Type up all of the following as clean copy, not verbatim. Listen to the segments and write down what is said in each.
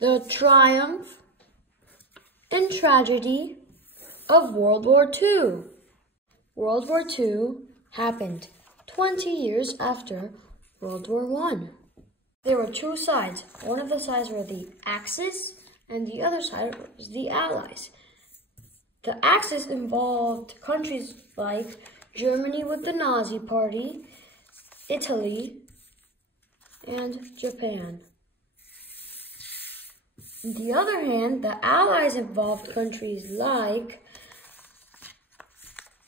The triumph and tragedy of World War II. World War II happened 20 years after World War I. There were two sides. One of the sides were the Axis, and the other side was the Allies. The Axis involved countries like Germany with the Nazi Party, Italy, and Japan. On the other hand, the Allies involved countries like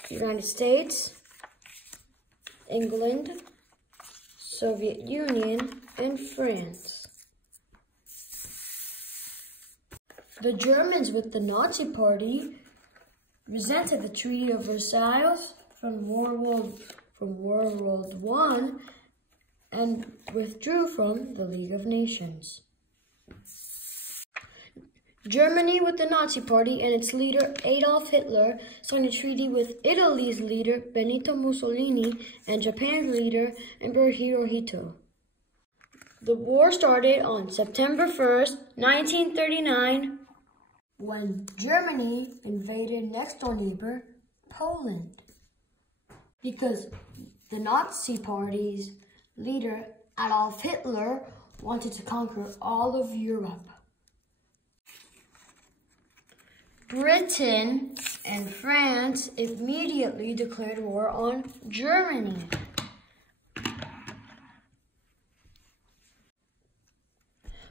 the United States, England, Soviet Union, and France. The Germans with the Nazi Party resented the Treaty of Versailles from World War I and withdrew from the League of Nations. Germany with the Nazi Party and its leader Adolf Hitler signed a treaty with Italy's leader Benito Mussolini and Japan's leader Emperor Hirohito. The war started on September 1st, 1939, when Germany invaded next-door neighbor Poland, because the Nazi Party's leader Adolf Hitler wanted to conquer all of Europe. Britain and France immediately declared war on Germany.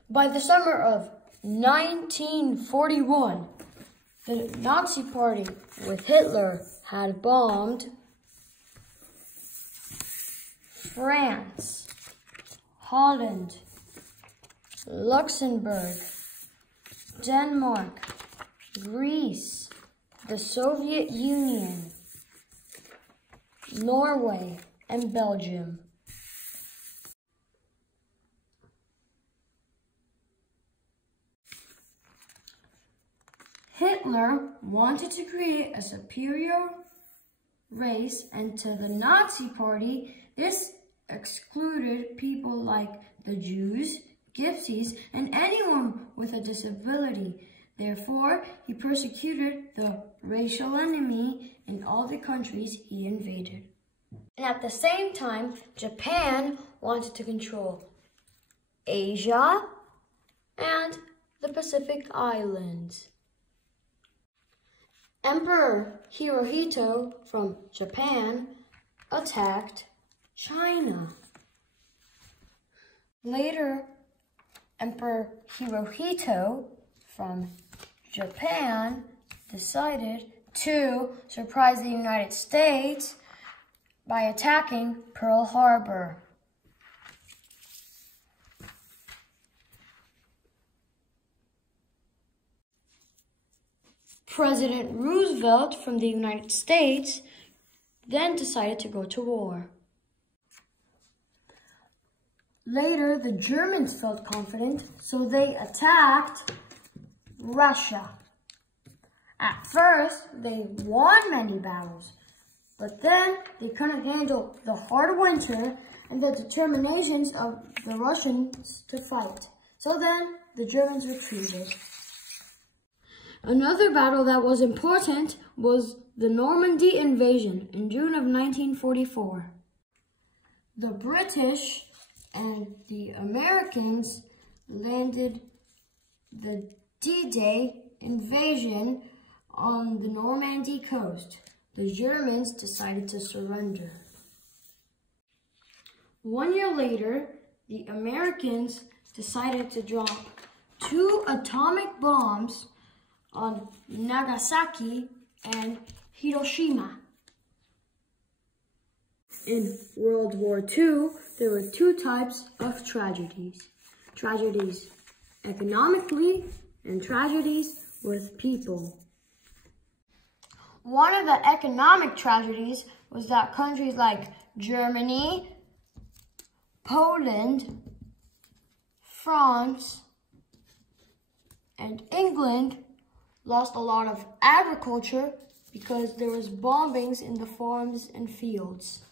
By the summer of 1941, the Nazi Party with Hitler had bombed France, Holland, Luxembourg, Denmark, Greece, the Soviet Union, Norway, and Belgium. Hitler wanted to create a superior race, and to the Nazi Party, this excluded people like the Jews, Gypsies, and anyone with a disability. Therefore, he persecuted the racial enemy in all the countries he invaded. And at the same time, Japan wanted to control Asia and the Pacific Islands. Emperor Hirohito from Japan attacked China. Later, Emperor Hirohito from Japan decided to surprise the United States by attacking Pearl Harbor. President Roosevelt from the United States then decided to go to war. Later, the Germans felt confident, so they attacked Russia. At first, they won many battles, but then they couldn't handle the hard winter and the determinations of the Russians to fight. So then, the Germans retreated. Another battle that was important was the Normandy invasion in June of 1944. The British and the Americans landed the D-Day invasion on the Normandy coast. The Germans decided to surrender. 1 year later, the Americans decided to drop 2 atomic bombs on Nagasaki and Hiroshima. In World War II, there were 2 types of tragedies. Tragedies economically and tragedies with people. One of the economic tragedies was that countries like Germany, Poland, France, and England lost a lot of agriculture because there was bombings in the farms and fields.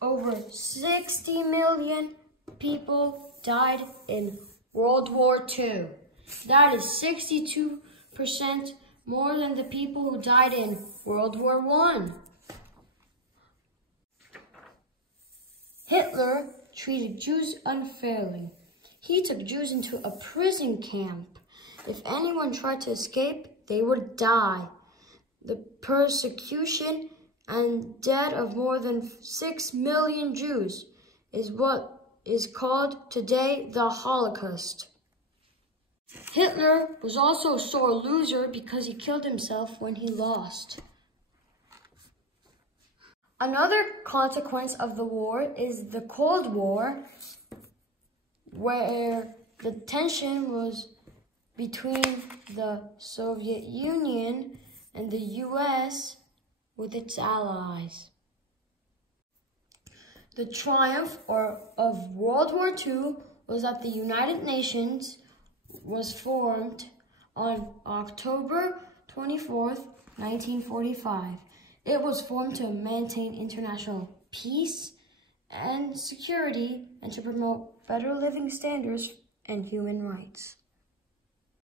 Over 60 million people died in World War II. That is 62% more than the people who died in World War I. Hitler treated Jews unfairly. He took Jews into a prison camp. If anyone tried to escape, they would die. The persecution and death of more than 6 million Jews is what is called today the Holocaust. Hitler was also a sore loser because he killed himself when he lost. Another consequence of the war is the Cold War, where the tension was between the Soviet Union and the US with its allies. The triumph of World War II was that the United Nations was formed on October 24th, 1945. It was formed to maintain international peace and security and to promote better living standards and human rights.